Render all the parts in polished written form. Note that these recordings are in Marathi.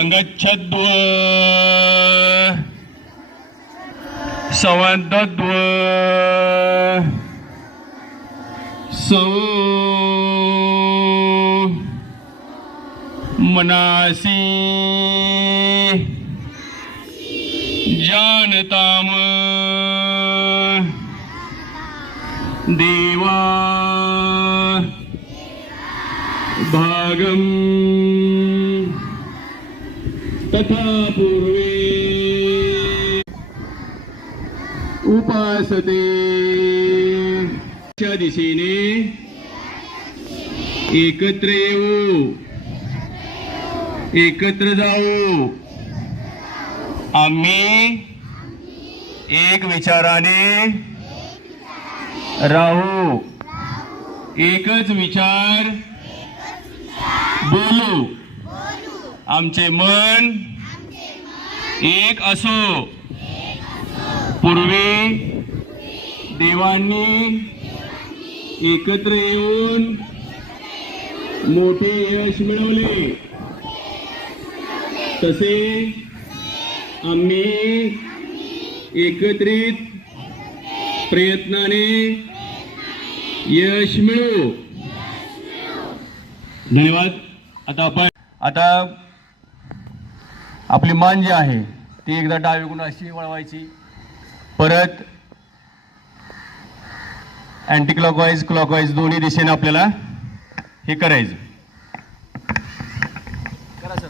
संगच्छद्व सवदद्व सौ मनासी जानताम देवा भागम तथा पूर्वे उपासते च्या दिशेने एकत्र येऊ एकत्र जाऊ आम्ही एक विचाराने राहू एकच विचार बोलू आमचे मन एक असो पूर्वी देवांनी एकत्र येऊन मोठे यश मिळवले तसे आम्ही एकत्रित प्रयत्नाने यश मिळवू. धन्यवाद. आता आपली मान जी आहे ती एकदा डावीकडून अशी वळवायची, परत अँटी क्लॉकवाईज क्लॉकवाईज दोन्ही दिशेने आपल्याला हे करायचं. करा सर.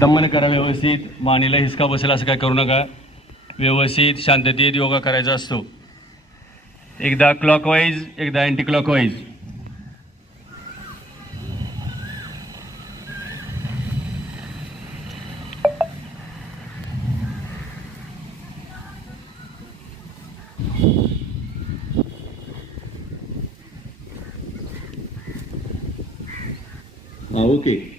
दमन करा व्यवस्थित. मानेला हिसका बसेल असं काय करू नका. व्यवस्थित शांततेत योगा करायचा असतो. एकदा क्लॉकवाईज एकदा अँटी क्लॉकवाईज. ओके.